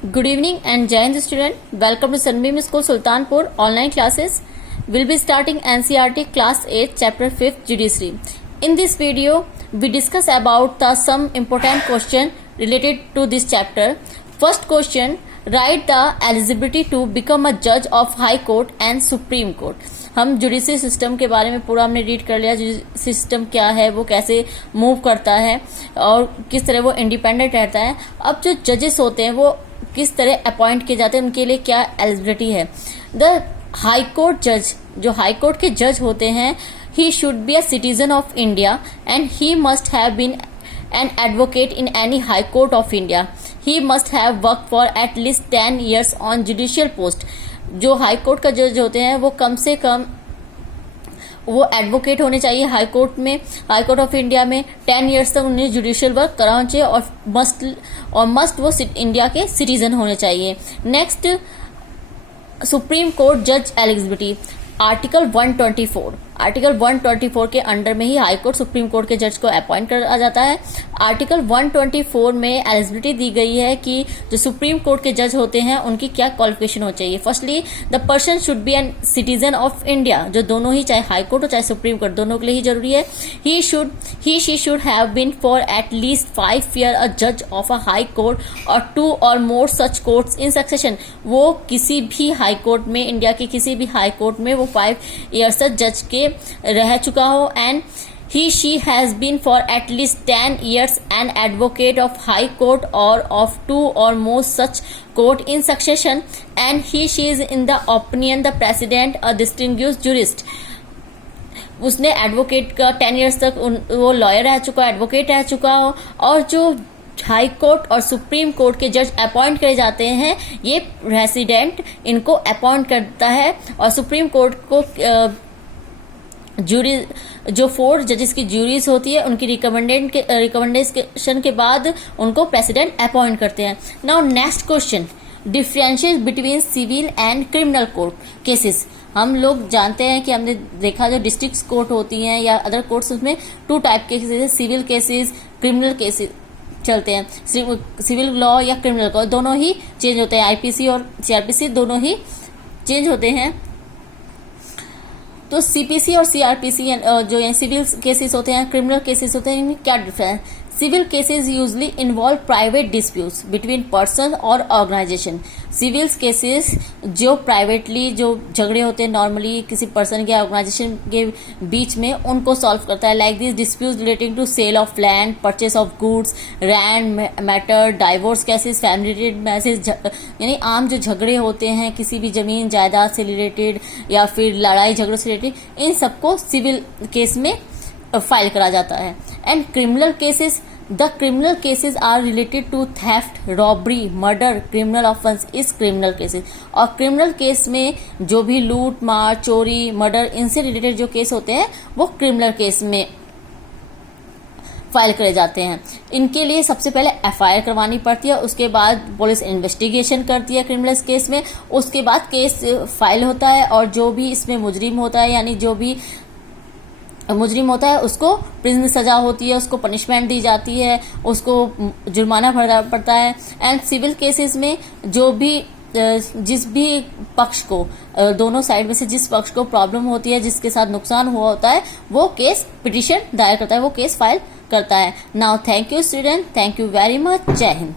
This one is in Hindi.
Good evening and Jai Hind student. Welcome to Sunbeam School Sultanpur online classes. We'll be starting NCERT class 8 chapter 5 judiciary. In this video, we discuss about some important question related to this chapter. First question, write the eligibility to become a judge of High Court and Supreme Court. हम जुडिशरी सिस्टम के बारे में पूरा हमने रीड कर लिया, जुडिशरी सिस्टम क्या है, वो कैसे मूव करता है और किस तरह वो इंडिपेंडेंट रहता है. अब जो जजेस होते हैं वो किस तरह अपॉइंट किए जाते हैं, उनके लिए क्या एलिजिबिलिटी है. द हाई कोर्ट जज, जो हाई कोर्ट के जज होते हैं, he should be a citizen of India and he must have been an advocate in any high court of India. He must have work for at least 10 years on judicial post. जो हाई कोर्ट का जज होते हैं वो कम से कम वो एडवोकेट होने चाहिए हाई कोर्ट में, हाई कोर्ट ऑफ इंडिया में 10 years तक उन्हें जुडिशियल वर्क कराना चाहिए और मस्ट वो इंडिया के सिटीजन होने चाहिए. नेक्स्ट, सुप्रीम कोर्ट जज एलिजिबिलिटी. आर्टिकल 124 के अंडर में ही हाई कोर्ट सुप्रीम कोर्ट के जज को अपॉइंट करा जाता है. आर्टिकल 124 में एलिजिबिलिटी दी गई है कि जो सुप्रीम कोर्ट के जज होते हैं उनकी क्या क्वालिफिकेशन हो चाहिए. Firstly, the person should be an citizen of India, जो दोनों ही, चाहे हाई कोर्ट हो चाहे सुप्रीम कोर्ट, दोनों के लिए ही जरूरी है. He she should have been for at least 5 years a जज ऑफ अ हाई कोर्ट और 2 or more such courts in succession. वो किसी भी हाई कोर्ट में, इंडिया के किसी भी हाई कोर्ट में वो 5 years तक जज के रह चुका हो. And she has been for at least 10 years an advocate of high court or of 2 or more such court in succession. And she is in the opinion the president a distinguished jurist. उसने एडवोकेट का 10 years तक वो लॉयर रह चुका, एडवोकेट रह चुका हो. और जो हाई कोर्ट और सुप्रीम कोर्ट के जज अपॉइंट करे जाते हैं, ये रेसिडेंट इनको अपॉइंट करता है. और सुप्रीम कोर्ट को जूरी, जो 4 जजेस की जूरीज होती है, उनकी रिकमेंडेशन के बाद उनको प्रेसिडेंट अपॉइंट करते हैं. Now next question, differentiate between civil and criminal court cases. हम लोग जानते हैं कि हमने देखा जो डिस्ट्रिक्ट कोर्ट होती हैं या अदर कोर्ट्स, उसमें 2 टाइप के cases, civil cases, criminal cases चलते हैं. सिविल लॉ या क्रिमिनल लॉ दोनों ही चेंज होते हैं. आईपीसी और सीआरपीसी दोनों ही चेंज होते हैं. तो सीपीसी और सीआरपीसी जो ये सिविल केसेस होते हैं, क्रिमिनल केसेस होते हैं, इनमें क्या difference. Civil cases usually involve private disputes between person और ऑर्गेनाइजेशन. सिविल केसेस जो प्राइवेटली जो झगड़े होते हैं नॉर्मली किसी पर्सन या ऑर्गेनाइजेशन के बीच में, उनको सॉल्व करता है. Like this disputes relating to sale of land, purchase of goods, rent matter, divorce cases, family related message, यानी आम जो झगड़े होते हैं किसी भी जमीन जायदाद से रिलेटेड या फिर लड़ाई झगड़ों से रिलेटेड, इन सबको सिविल केस में फाइल करा जाता है. And criminal cases, the criminal cases are related to theft, robbery, murder, criminal offence is criminal cases. और क्रिमिनल केस में जो भी लूट मार, चोरी, मर्डर, इनसे रिलेटेड जो केस होते हैं वो क्रिमिनल केस में फाइल करे जाते हैं. इनके लिए सबसे पहले एफआईआर करवानी पड़ती है, उसके बाद पुलिस इन्वेस्टिगेशन करती है क्रिमिनल केस में, उसके बाद केस फाइल होता है. और जो भी इसमें मुजरिम होता है, यानी जो भी मुजरिम होता है उसको प्रिजन सजा होती है, उसको पनिशमेंट दी जाती है, उसको जुर्माना भरना पड़ता है. एंड सिविल केसेस में जो भी जिस भी पक्ष को, दोनों साइड में से जिस पक्ष को प्रॉब्लम होती है, जिसके साथ नुकसान हुआ होता है, वो केस पिटीशन दायर करता है, वो केस फाइल करता है. Now thank you student, thank you very much. जय हिंद.